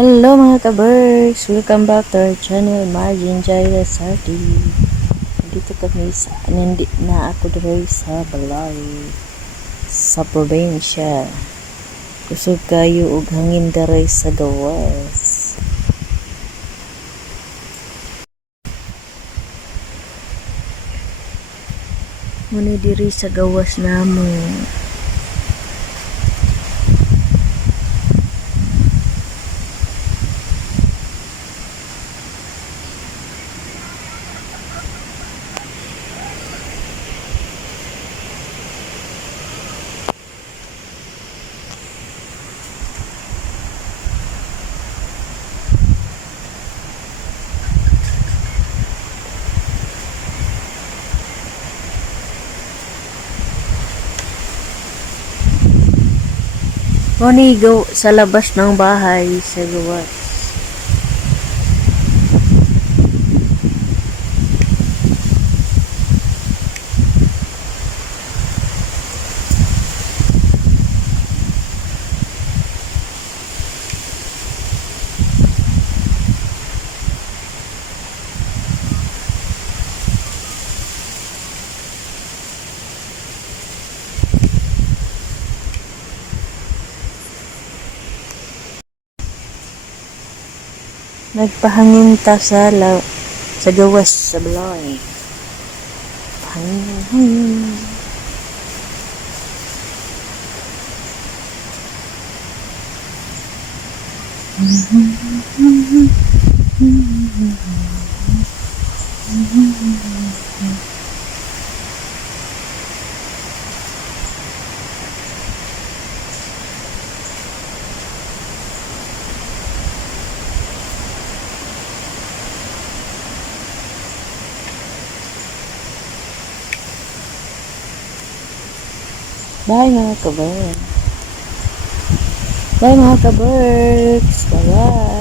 Hello mga ka-birds! Welcome back to our channel, Margin Jaira Sardi. Dito kami sa, na ako dito sa Balay, sa probinsya. Kusog kayo og hangin daray sa gawas. Muna diri sa gawas namo. Manigaw sa labas ng bahay sa gawas. Nagpahangin ta sa gawas sa balay. Hangin. Bye mga ka-birds. Bye mga ka-birds. Bye-bye.